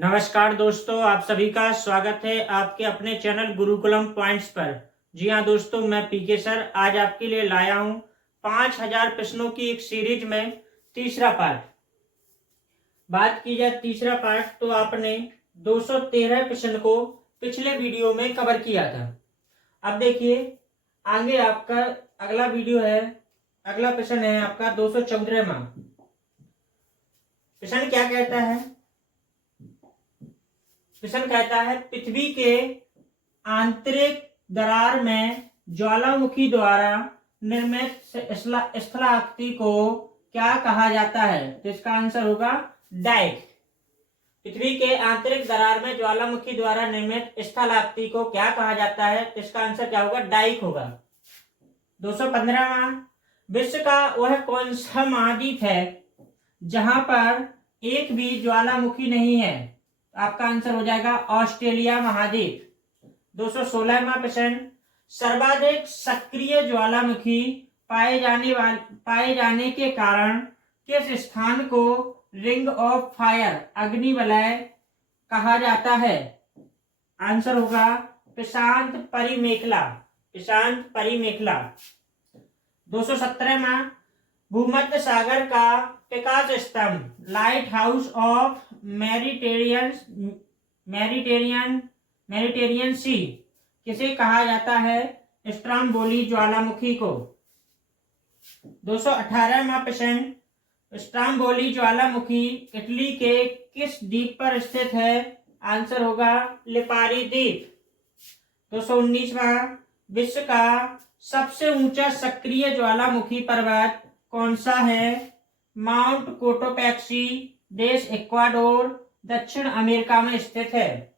नमस्कार दोस्तों, आप सभी का स्वागत है आपके अपने चैनल गुरुकुलम पॉइंट्स पर। जी हाँ दोस्तों, मैं पीके सर आज आपके लिए लाया हूँ 5000 प्रश्नों की एक सीरीज में तीसरा पार्ट। बात की जाए तीसरा पार्ट तो आपने 213 प्रश्न को पिछले वीडियो में कवर किया था। अब देखिए आगे आपका अगला वीडियो है, अगला प्रश्न है आपका 214वां। प्रश्न क्या कहता है? प्रश्न कहता है पृथ्वी के आंतरिक दरार में ज्वालामुखी द्वारा निर्मित स्थलाकृति को क्या कहा जाता है? तो इसका आंसर होगा डाइक। पृथ्वी के आंतरिक दरार में ज्वालामुखी द्वारा निर्मित स्थलाकृति को क्या कहा जाता है? तो इसका आंसर क्या होगा? डाइक होगा। 215वां, विश्व का वह कौन सा महाद्वीप है जहां पर एक भी ज्वालामुखी नहीं है? आपका आंसर हो जाएगा ऑस्ट्रेलिया महाद्वीप। 216वां प्रश्न, सर्वाधिक सक्रिय ज्वालामुखी पाए जाने के कारण किस स्थान को रिंग ऑफ फायर अग्निवलय कहा जाता है? आंसर होगा प्रशांत परिमेखला। प्रशांत परिमेखला। 217वां, भूमध्य सागर का प्रकाश स्तंभ लाइट हाउस ऑफ मेडिटेरियन सी किसे कहा जाता है? स्ट्रोम्बोली ज्वालामुखी को। 218वां प्रश्न, स्ट्रोम्बोली ज्वालामुखी इटली के किस द्वीप पर स्थित है? आंसर होगा लिपारी द्वीप। 219वां, विश्व का सबसे ऊंचा सक्रिय ज्वालामुखी पर्वत कौन सा है? माउंट कोटोपैक्सी, देश इक्वाडोर, दक्षिण अमेरिका में स्थित है।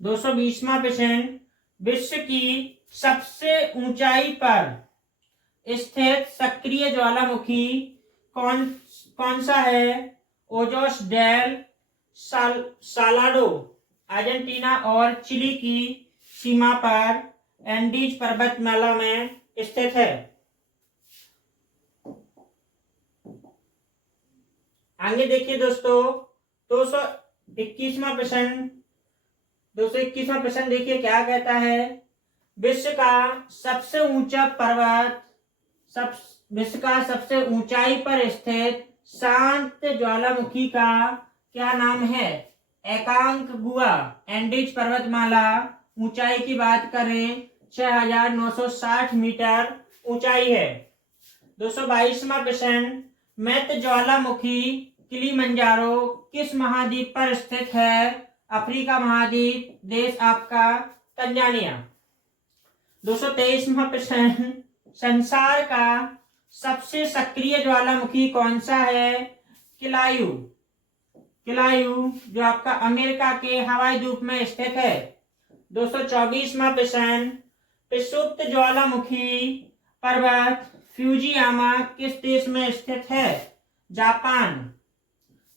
220वां प्रश्न, विश्व की सबसे ऊंचाई पर स्थित सक्रिय ज्वालामुखी कौन सा है? ओजोस डेल सालाडो अर्जेंटीना और चिली की सीमा पर एंडीज पर्वतमाला में स्थित है। आगे देखिए दोस्तों 221वां प्रश्न। 221वां प्रश्न देखिए क्या कहता है? विश्व का सबसे ऊंचा पर्वत विश्व का सबसे ऊंचाई पर स्थित शांत ज्वालामुखी का क्या नाम है? एकांकगुआ एंडीज पर्वतमाला ऊंचाई की बात करें 6960 मीटर ऊंचाई है। 222वां प्रश्न, मैत ज्वालामुखी किलिमंजारो किस महाद्वीप पर स्थित है? अफ्रीका महाद्वीप, देश आपका तंजानिया। 223वां प्रश्न, संसार का सबसे सक्रिय ज्वालामुखी कौन सा है? किलायू जो आपका अमेरिका के हवाई द्वीप में स्थित है। 224वां प्रश्न, प्रसुप्त ज्वालामुखी पर्वत फ्यूजियामा किस देश में स्थित है? जापान।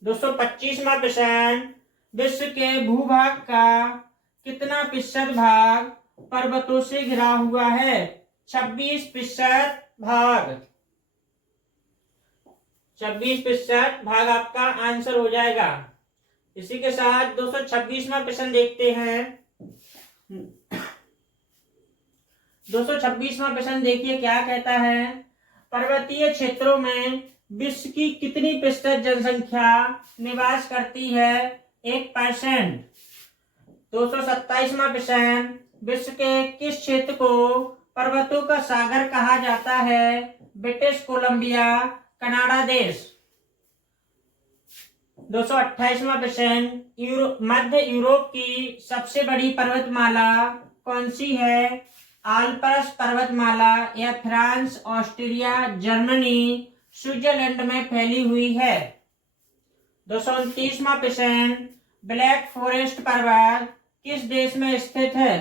225वां प्रश्न, विश्व के भूभाग का कितना प्रतिशत भाग पर्वतों से घिरा हुआ है? 26% भाग। 26% भाग आपका आंसर हो जाएगा। इसी के साथ 226वां प्रश्न देखते हैं। 226वां प्रश्न देखिए क्या कहता है? पर्वतीय क्षेत्रों में विश्व की कितनी प्रतिशत जनसंख्या निवास करती है? 1%। 227वां प्रश्न, विश्व के किस क्षेत्र को पर्वतों का सागर कहा जाता है? ब्रिटिश कोलंबिया, कनाडा देश। 228वां प्रश्न, मध्य यूरोप की सबसे बड़ी पर्वतमाला कौन सी है? आल्प्स पर्वतमाला या फ्रांस, ऑस्ट्रिया, जर्मनी, स्विट्जरलैंड में फैली हुई है। 229वां प्रश्न, ब्लैक फॉरेस्ट पर्वत किस देश में स्थित है?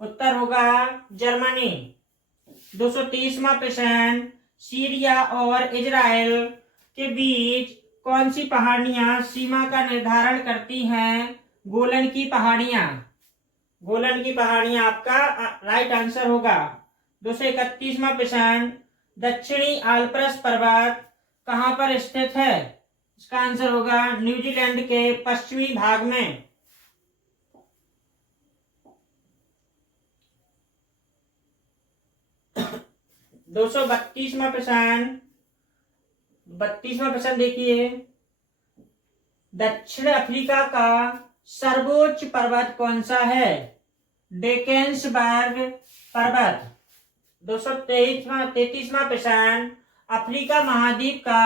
उत्तर होगा जर्मनी। 230वां प्रश्न, सीरिया और इजराइल के बीच कौन सी पहाड़ियां सीमा का निर्धारण करती हैं? गोलन की पहाड़ियां। गोलन की पहाड़ियां आपका राइट आंसर होगा। 231वां प्रश्न, दक्षिणी आल्प्स पर्वत कहां पर स्थित है? इसका आंसर होगा न्यूजीलैंड के पश्चिमी भाग में। 232वां प्रश्न, 32वां प्रश्न देखिए, दक्षिण अफ्रीका का सर्वोच्च पर्वत कौन सा है? डेकेंसबर्ग पर्वत। 233वां प्रश्न, अफ्रीका महाद्वीप का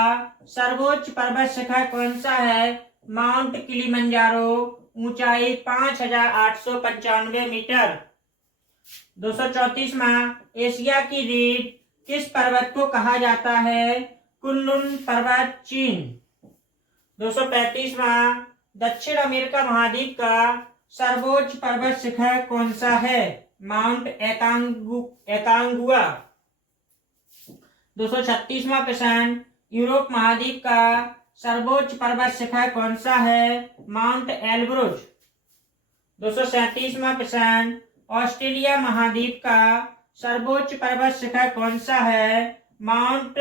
सर्वोच्च पर्वत शिखर कौन सा है? माउंट किलिमंजारो, ऊंचाई 5895 मीटर। 234वां, एशिया की रीढ़ किस पर्वत को कहा जाता है? कुनलुन पर्वत, चीन। 235वां, दक्षिण अमेरिका महाद्वीप का सर्वोच्च पर्वत शिखर कौन सा है? माउंट एकांगुआ। 236वां प्रश्न, यूरोप महाद्वीप का सर्वोच्च पर्वत शिखर कौन सा है? माउंट एलब्रुज। 237वां प्रश्न, ऑस्ट्रेलिया महाद्वीप का सर्वोच्च पर्वत शिखर कौन सा है? माउंट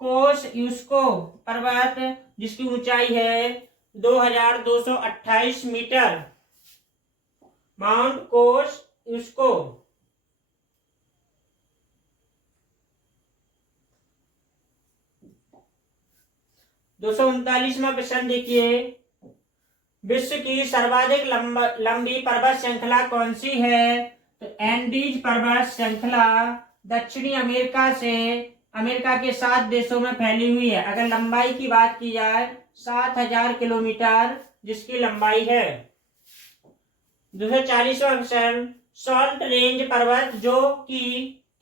कोसयुस्को पर्वत, जिसकी ऊंचाई है 2228 मीटर। माउंट कोसयुस्को। 239वां प्रश्न देखिए, विश्व की सर्वाधिक लंबी पर्वत श्रृंखला कौन सी है? तो एंडीज पर्वत श्रृंखला दक्षिणी अमेरिका से अमेरिका के 7 देशों में फैली हुई है। अगर लंबाई की बात की जाए 7000 किलोमीटर जिसकी लंबाई है। 240वां प्रश्न, सॉल्ट रेंज पर्वत जो कि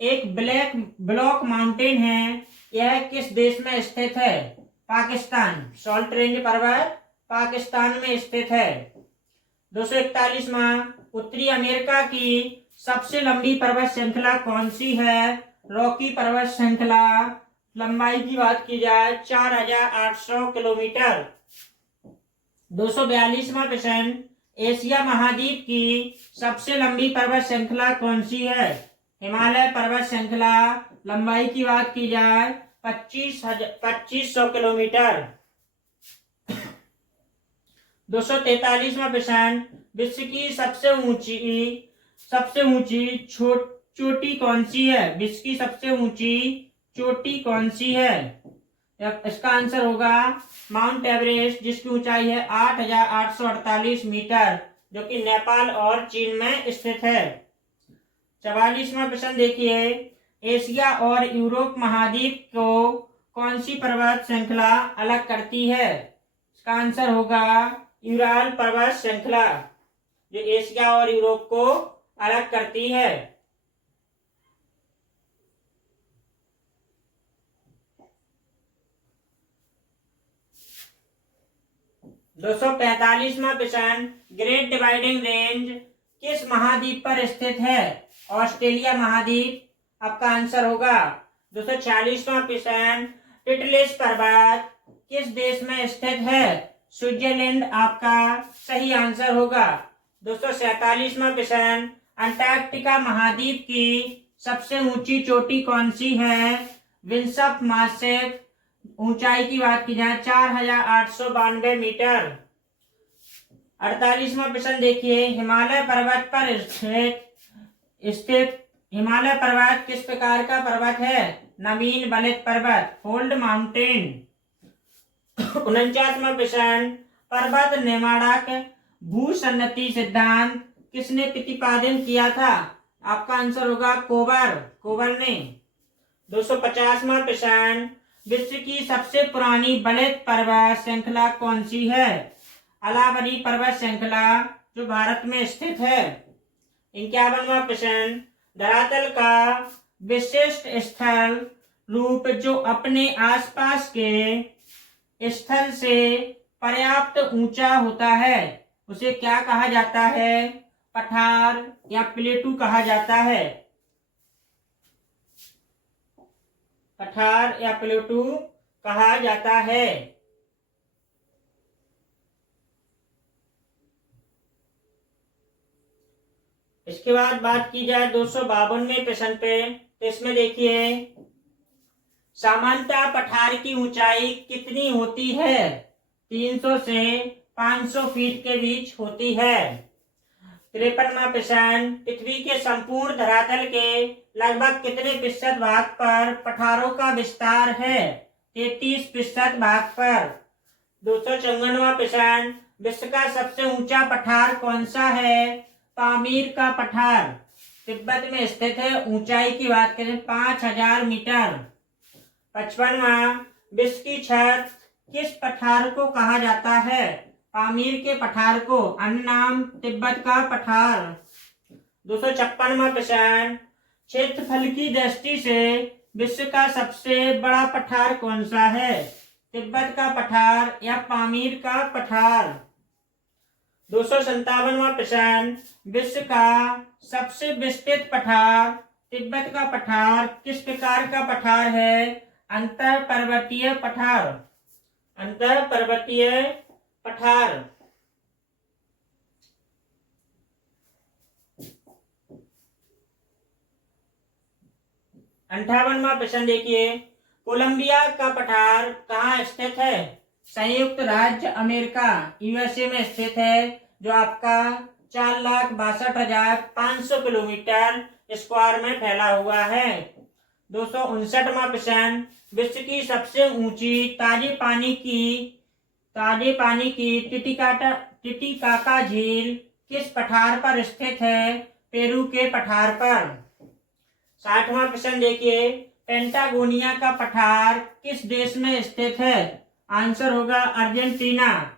एक ब्लॉक माउंटेन है, यह किस देश में स्थित है? पाकिस्तान। सॉल्ट रेंज पर्वत पाकिस्तान में स्थित है। 241वां, उत्तरी अमेरिका की सबसे लंबी पर्वत श्रृंखला कौन सी है? रॉकी पर्वत श्रृंखला। लंबाई की बात की जाए 4800 किलोमीटर। 242वां प्रश्न, एशिया महाद्वीप की सबसे लंबी पर्वत श्रृंखला कौन सी है? हिमालय पर्वत श्रृंखला। लंबाई की बात की जाए 2500 किलोमीटर। 243वां प्रश्न, विश्व की सबसे ऊंची चोटी कौन सी है? विश्व की सबसे ऊंची चोटी कौन सी है? इसका आंसर होगा माउंट एवरेस्ट, जिसकी ऊंचाई है 8848 मीटर, जो कि नेपाल और चीन में स्थित है। 44वां प्रश्न देखिए, एशिया और यूरोप महाद्वीप को कौन सी पर्वत श्रृंखला अलग करती है? इसका आंसर होगा यूराल पर्वत श्रृंखला, जो एशिया और यूरोप को अलग करती है। 245वां प्रश्न, ग्रेट डिवाइडिंग रेंज किस महाद्वीप पर स्थित है? ऑस्ट्रेलिया महाद्वीप। आपका आंसर होगा। 246वां प्रश्न, टिटलिस पर्वत किस देश में स्थित है? स्विट्जरलैंड आपका सही आंसर होगा। 247वां प्रश्न, अंटार्कटिका महाद्वीप की सबसे ऊंची चोटी कौन सी है? विंसप मासिक। ऊंचाई की बात की जाए 4892 मीटर। 48वां प्रश्न देखिए, हिमालय पर्वत पर स्थित हिमालय पर्वत किस प्रकार का पर्वत है? नवीन बलित पर्वत, फोल्ड माउंटेन। 49वां प्रश्न, पर्वत निर्माणक भूसन्नति सिद्धांत किसने प्रतिपादन किया था? आपका आंसर होगा कोबर ने। 250वां प्रश्न, विश्व की सबसे पुरानी बलित पर्वत श्रृंखला कौन सी है? अलावरी पर्वत श्रृंखला, जो भारत में स्थित है। 51वां प्रश्न, धरातल का विशिष्ट स्थल रूप जो अपने आसपास के स्थल से पर्याप्त ऊंचा होता है, उसे क्या कहा जाता है? पठार या प्लेटू कहा जाता है। पठार या प्लेटू कहा जाता है। इसके बाद बात की जाए 252वें प्रश्न पे, तो इसमें देखिए, सामान्यतः पठार की ऊंचाई कितनी होती है? 300 से 500 फीट के बीच होती है। 53वां प्रश्न, पृथ्वी के संपूर्ण धरातल के लगभग कितने प्रतिशत भाग पर पठारों का विस्तार है? 33% भाग पर। 254वां प्रश्न, विश्व का सबसे ऊंचा पठार कौन सा है? पामीर का पठार तिब्बत में स्थित है। ऊंचाई की बात करें 5000 मीटर। 55वां, विश्व की छत किस पठार को कहा जाता है? पामीर के पठार को। अन्य नाम तिब्बत का पठार। 256वां प्रश्न, क्षेत्रफल की दृष्टि से विश्व का सबसे बड़ा पठार कौन सा है? तिब्बत का पठार या पामीर का पठार। 257वां प्रश्न, विश्व का सबसे विस्तृत पठार तिब्बत का पठार किस प्रकार का पठार है? अंतर पर्वतीय पठार। अंतर पर्वतीय पठार। 58वां प्रश्न देखिए, कोलंबिया का पठार कहाँ स्थित है? संयुक्त राज्य अमेरिका यूएसए में स्थित है, जो आपका 4,62,500 किलोमीटर स्क्वायर में फैला हुआ है। 259वां प्रश्न, विश्व की सबसे ऊंची ताजे पानी की टिटिकाका झील किस पठार पर स्थित है? पेरू के पठार पर। 60वां प्रश्न देखिए, पेंटागोनिया का पठार किस देश में स्थित है? आंसर होगा अर्जेंटीना।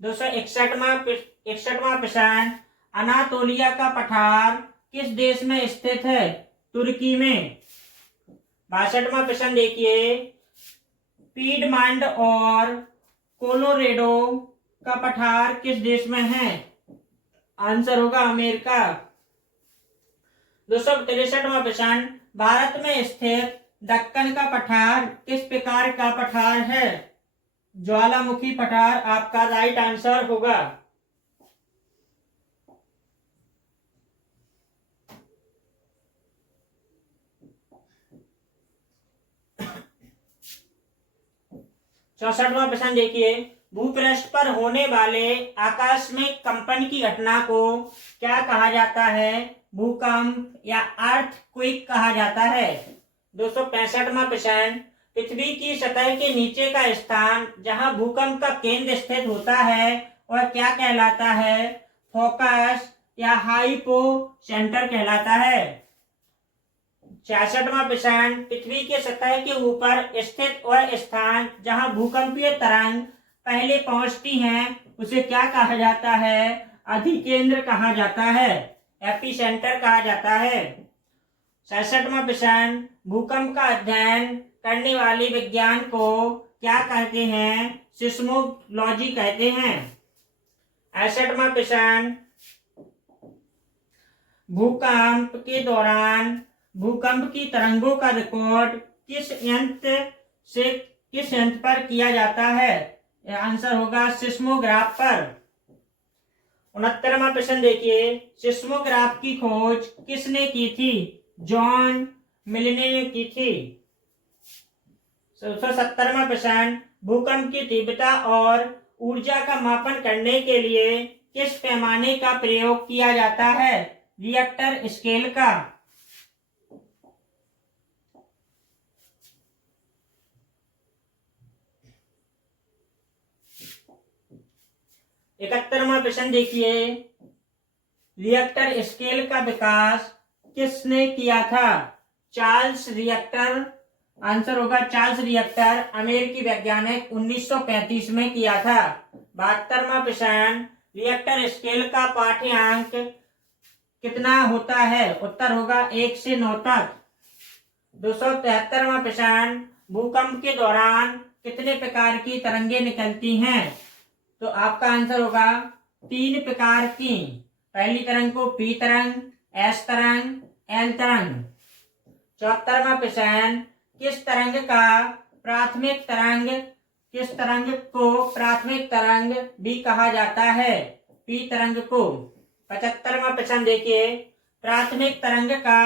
261वां प्रश्न, अनातोलिया का पठार किस देश में स्थित है? तुर्की में। 62वां प्रश्न देखिए, पीडमंड और कोलोरेडो का पठार किस देश में है? आंसर होगा अमेरिका। 263वां प्रश्न, भारत में स्थित दक्कन का पठार किस प्रकार का पठार है? ज्वालामुखी पठार आपका राइट आंसर होगा। चौसठवां प्रश्न देखिए, भूपृष्ठ पर होने वाले आकस्मिक कंपन की घटना को क्या कहा जाता है? भूकंप या अर्थक्वेक कहा जाता है। 265वां प्रश्न, पृथ्वी की सतह के नीचे का स्थान जहां भूकंप का केंद्र स्थित होता है वह क्या कहलाता है? फोकस या हाइपो सेंटर कहलाता है। 66वां प्रश्न, पृथ्वी के सतह के ऊपर स्थित वह स्थान जहां भूकंपीय तरंग पहले पहुंचती हैं उसे क्या कहा जाता है? अधिकेंद्र कहा जाता है, एपीसेंटर कहा जाता है। 67वां प्रश्न, भूकंप का अध्ययन करने वाले विज्ञान को क्या कहते हैं? सिस्मोलॉजी कहते हैं। 68वां प्रश्न, भूकंप के दौरान भूकंप की तरंगों का रिकॉर्ड किस यंत्र पर किया जाता है? आंसर होगा सिस्मोग्राफ पर। 69वां प्रश्न देखिए, सिस्मोग्राफ की खोज किसने की थी? जॉन मिलने ने की थी। 170वां प्रश्न, भूकंप की तीव्रता और ऊर्जा का मापन करने के लिए किस पैमाने का प्रयोग किया जाता है? रिएक्टर स्केल का। 71वां प्रश्न देखिए, रिएक्टर स्केल का विकास किसने किया था? Charles reactor. आंसर होगा चार्ल्स रिएक्टर, अमेरिकी वैज्ञानिक 1935 में किया था। 72वां प्रश्न, रिएक्टर स्केल का पाठ्यांक कितना होता है? उत्तर होगा 1 से 9 तक। 273वां प्रश्न, भूकंप के दौरान कितने प्रकार की तरंगे निकलती हैं? तो आपका आंसर होगा 3 प्रकार की। पहली तरंग को पी तरंग, एस तरंग, एल तरंग। 74वां प्रश्न, किस तरंग को प्राथमिक तरंग भी कहा जाता है? पी तरंग को। 75वां प्रश्न देखिए, प्राथमिक तरंग का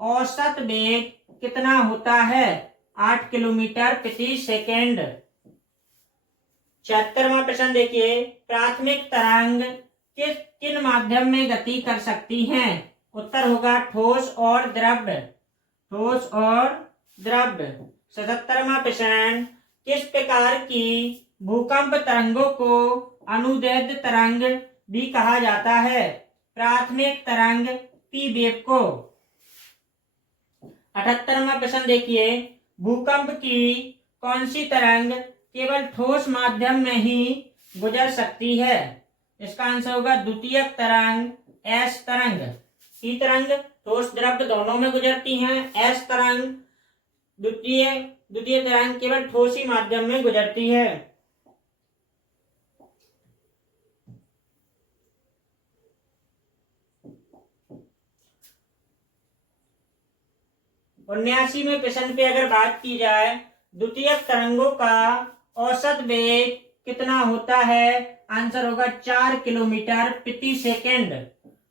औसत वेग कितना होता है? 8 किलोमीटर प्रति सेकेंड। 76वां प्रश्न देखिए, प्राथमिक तरंग किन माध्यम में गति कर सकती हैं? उत्तर होगा ठोस और द्रव्य। ठोस और द्रव्य। 77वां प्रश्न, किस प्रकार की भूकंप तरंगों को अनुदैर्ध्य तरंग भी कहा जाता है? प्राथमिक तरंग पी वेव को। 78वां प्रश्न देखिए, भूकंप की कौन सी तरंग केवल ठोस माध्यम में ही गुजर सकती है? इसका आंसर होगा द्वितीयक तरंग, एस तरंग। पी तरंग ठोस द्रव्य दोनों में गुजरती हैं। एस तरंग द्वितीय तरंग केवल ठोस ही माध्यम में गुजरती है। उन्यासीवें प्रश्न पे अगर बात की जाए, द्वितीयक तरंगों का औसत वेग कितना होता है? आंसर होगा 4 किलोमीटर प्रति सेकेंड।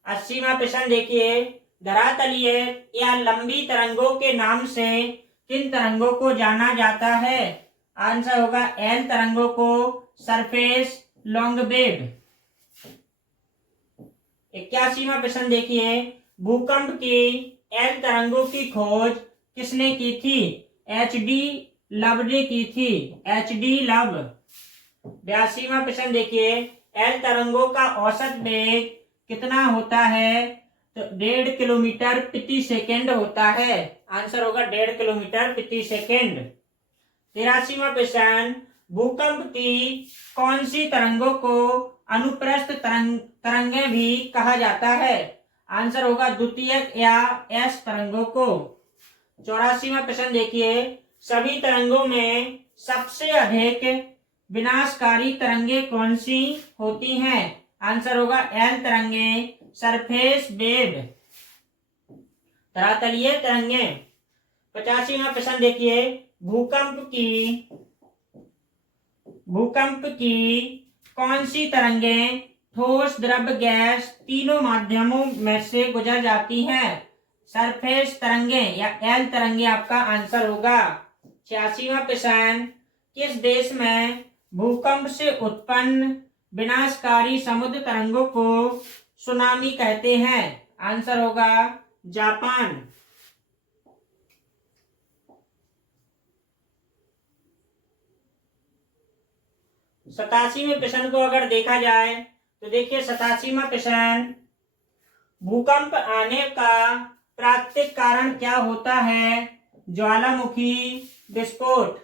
80वां प्रश्न देखिए, धरातलीय या लंबी तरंगों के नाम से किन तरंगों को जाना जाता है? आंसर होगा एल तरंगों को सरफेस लॉन्ग वेव। 81वां प्रश्न देखिए, भूकंप की एल तरंगों की खोज किसने की थी? एच.डी. लव ने की थी। एच.डी. लव। 82वां प्रश्न देखिए, एल तरंगों का औसत वेग कितना होता है? तो 1.5 किलोमीटर प्रति सेकेंड होता है। आंसर होगा 1.5 किलोमीटर प्रति सेकेंड। 83वां प्रश्न, भूकंप की कौन सी तरंगों को अनुप्रस्थ तरंगें भी कहा जाता है? आंसर होगा द्वितीयक या एस तरंगों को। 84वां प्रश्न देखिए, सभी तरंगों में सबसे अधिक विनाशकारी तरंगें कौन सी होती हैं? आंसर होगा एल तरंगें, सरफेस वेव। धरातलीय तरंगें। 85वां प्रश्न देखिए, भूकंप की कौन सी तरंगें ठोस, द्रव्य, गैस तीनों माध्यमों में से गुजर जाती हैं? सरफेस तरंगें या एल तरंगें आपका आंसर होगा। 86वां प्रश्न, किस देश में भूकंप से उत्पन्न विनाशकारी समुद्र तरंगों को सुनामी कहते हैं? आंसर होगा जापान। 87वें प्रश्न को अगर देखा जाए तो देखिए 87वां प्रश्न, भूकंप आने का प्राकृतिक कारण क्या होता है? ज्वालामुखी विस्फोट।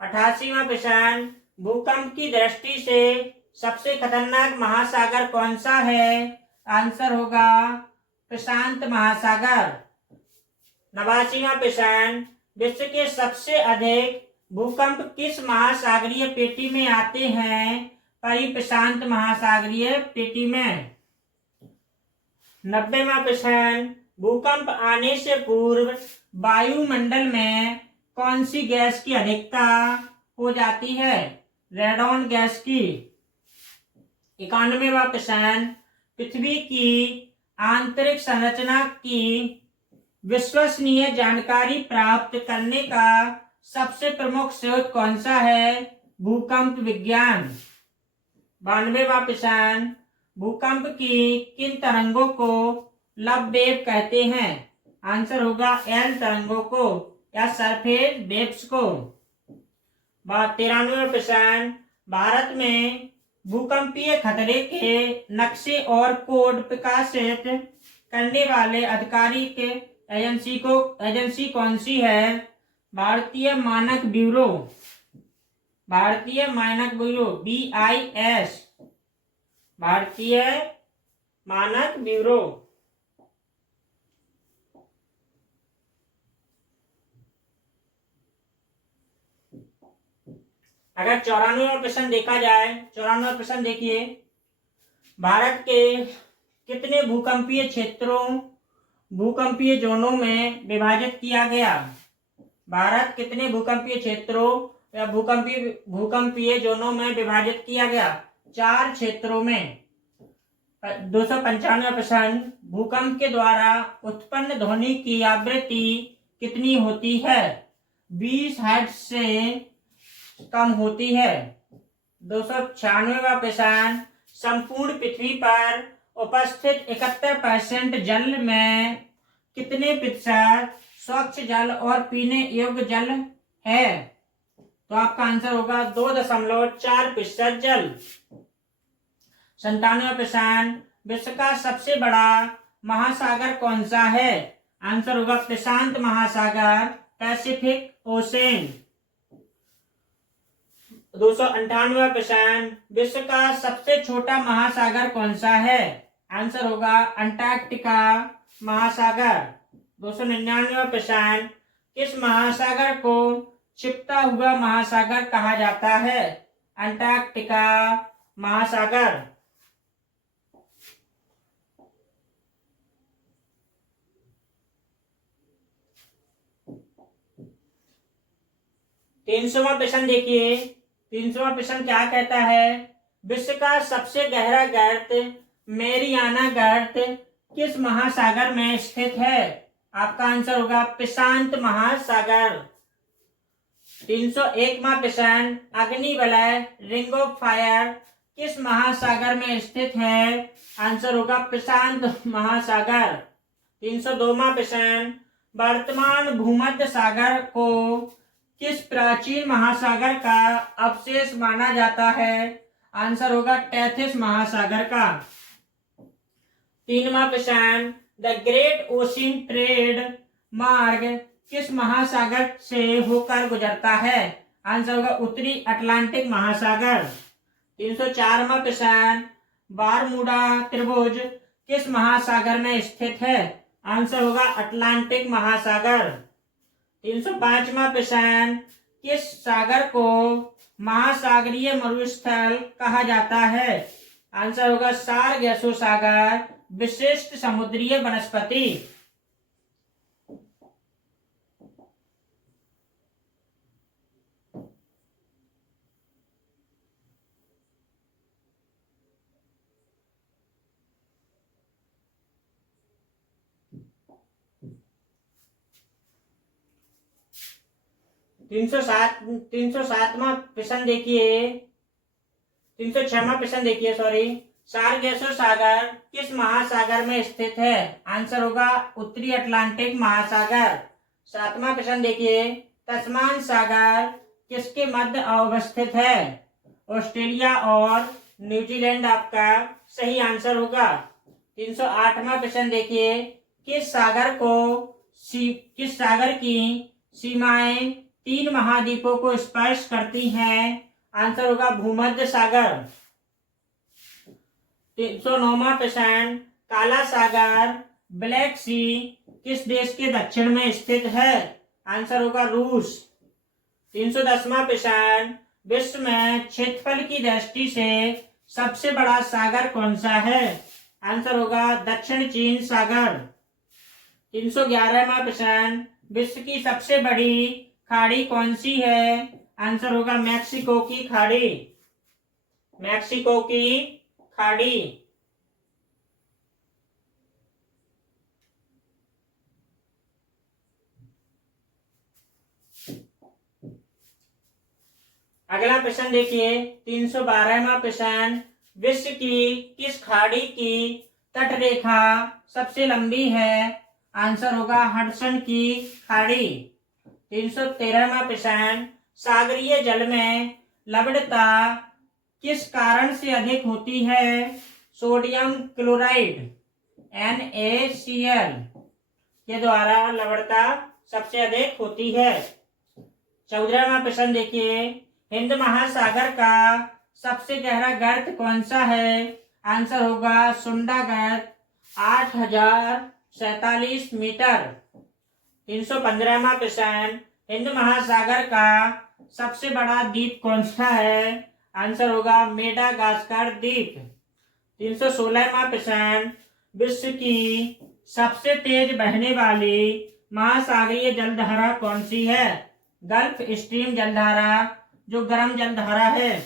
88वां प्रश्न, भूकंप की दृष्टि से सबसे खतरनाक महासागर कौन सा है? आंसर होगा प्रशांत महासागर। 89वां प्रश्न, विश्व के सबसे अधिक भूकंप किस महासागरीय पेटी में आते हैं? परिप्रशांत महासागरीय पेटी में। 90वां प्रश्न, भूकंप आने से पूर्व वायुमंडल में कौन सी गैस की अधिकता हो जाती है? रेडॉन गैस की। 91वां प्रश्न, पृथ्वी की आंतरिक संरचना की विश्वसनीय जानकारी प्राप्त करने का सबसे प्रमुख स्रोत कौन सा है? भूकंप विज्ञान। 92वां प्रश्न, भूकंप की किन तरंगों को लव वेव कहते हैं? आंसर होगा एल तरंगों को या सरफेस वेव्स को। 93वां प्रश्न, भारत में भूकंपीय खतरे के नक्शे और कोड प्रकाशित करने वाले आधिकारिक एजेंसी कौन सी है? भारतीय मानक ब्यूरो। भारतीय मानक ब्यूरो BIS। भारतीय मानक ब्यूरो। अगर 94वां प्रश्न देखा जाए, 94वां प्रश्न देखिए, भारत के कितने भूकंपीय जोनों में विभाजित किया गया? भारत कितने भूकंपीय क्षेत्रों या भूकंपीय जोनों में विभाजित किया गया? 4 क्षेत्रों में। 295वां प्रश्न, भूकंप के द्वारा उत्पन्न ध्वनि की आवृत्ति कितनी होती है? 20 हर्ट्ज से कम होती है। 296वां प्रश्न, संपूर्ण पृथ्वी पर उपस्थित 71% जल में कितने प्रतिशत स्वच्छ जल और पीने योग्य जल है? तो आपका आंसर होगा 2.4% जल। 97वां प्रश्न, विश्व का सबसे बड़ा महासागर कौन सा है? आंसर होगा प्रशांत महासागर, पैसिफिक ओशन। 298वां प्रश्न, विश्व का सबसे छोटा महासागर कौन सा है? आंसर होगा अंटार्कटिका महासागर। 299वां प्रश्न, किस महासागर को छिपता हुआ महासागर कहा जाता है? अंटार्कटिका महासागर। 300वां प्रश्न देखिए। 300वां प्रश्न क्या कहता है? विश्व का सबसे गहरा गर्त मैरियाना गर्त किस महासागर में स्थित है? आपका आंसर होगा प्रशांत महासागर। 301वां प्रश्न, अग्निवलय रिंग ऑफ फायर किस महासागर में स्थित है? आंसर होगा प्रशांत महासागर। 302वां प्रश्न, वर्तमान भूमध्य सागर को किस प्राचीन महासागर का अवशेष माना जाता है? आंसर होगा टेथिस महासागर का। 3वां प्रश्न, द ग्रेट ओशियन ट्रेड मार्ग किस महासागर से होकर गुजरता है? आंसर होगा उत्तरी अटलांटिक महासागर। 304वां प्रश्न, बारमूडा त्रिभुज किस महासागर में स्थित है? आंसर होगा अटलांटिक महासागर। 305वां प्रश्न, किस सागर को महासागरीय मरुस्थल कहा जाता है? आंसर होगा सारगेसो सागर, विशिष्ट समुद्रीय वनस्पति। 307वां प्रश्न देखिए। 306वां प्रश्न देखिए, सॉरी। सारगेसो सागर किस महासागर में स्थित है? आंसर होगा उत्तरी अटलांटिक महासागर। 7वां प्रश्न देखिए, तस्मान सागर किसके मध्य अवस्थित है? ऑस्ट्रेलिया और न्यूजीलैंड आपका सही आंसर होगा। 308वां प्रश्न देखिए, किस सागर की सीमाएं 3 महाद्वीपों को स्पर्श करती हैं? आंसर होगा भूमध्य सागर। 309वां प्रश्न, काला सागर ब्लैक सी किस देश के दक्षिण में स्थित है? आंसर होगा रूस। 310वां प्रश्न, विश्व में क्षेत्रफल की दृष्टि से सबसे बड़ा सागर कौन सा है? आंसर होगा दक्षिण चीन सागर। 311वां प्रश्न, विश्व की सबसे बड़ी खाड़ी कौन सी है? आंसर होगा मैक्सिको की खाड़ी। मैक्सिको की खाड़ी। अगला प्रश्न देखिए। 312वां प्रश्न, विश्व की किस खाड़ी की तटरेखा सबसे लंबी है? आंसर होगा हडसन की खाड़ी। 313वां प्रश्न, सागरीय जल में लवणता किस कारण से अधिक होती है? सोडियम क्लोराइड NaCl के द्वारा लवणता सबसे अधिक होती है। 14वां प्रश्न देखिए, हिंद महासागर का सबसे गहरा गर्त कौन सा है? आंसर होगा सुंडा गर्त 8047 मीटर। 315वां प्रश्न, हिंद महासागर का सबसे बड़ा द्वीप कौन सा है? आंसर होगा मेडागास्कर द्वीप। 316वां प्रश्न, विश्व की सबसे तेज बहने वाली महासागरीय जलधारा कौन सी है? गल्फ स्ट्रीम जलधारा, जो गर्म जलधारा है।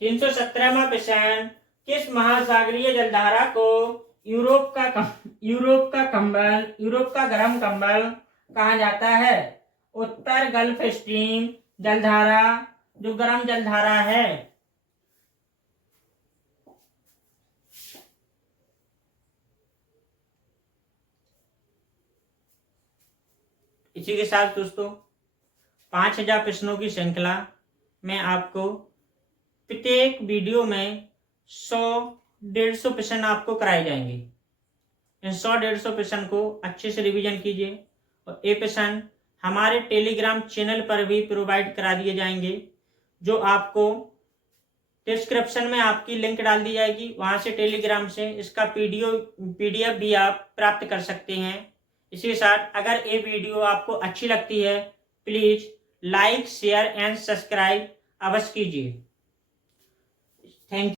317वां प्रश्न, किस महासागरीय जलधारा को यूरोप का गर्म कंबल कहा जाता है? उत्तर गल्फ स्ट्रीम जलधारा जो गर्म जलधारा है। इसी के साथ दोस्तों 5000 प्रश्नों की श्रृंखला में आपको प्रत्येक वीडियो में 100-150 प्रश्न आपको कराए जाएंगे। इन 100-150 प्रश्न को अच्छे से रिवीजन कीजिए और ये प्रश्न हमारे टेलीग्राम चैनल पर भी प्रोवाइड करा दिए जाएंगे, जो आपको डिस्क्रिप्शन में आपकी लिंक डाल दी जाएगी। वहां से टेलीग्राम से इसका पीडीएफ भी आप प्राप्त कर सकते हैं। इसी के साथ अगर ये वीडियो आपको अच्छी लगती है please like share and subscribe अवश्य कीजिए। थैंक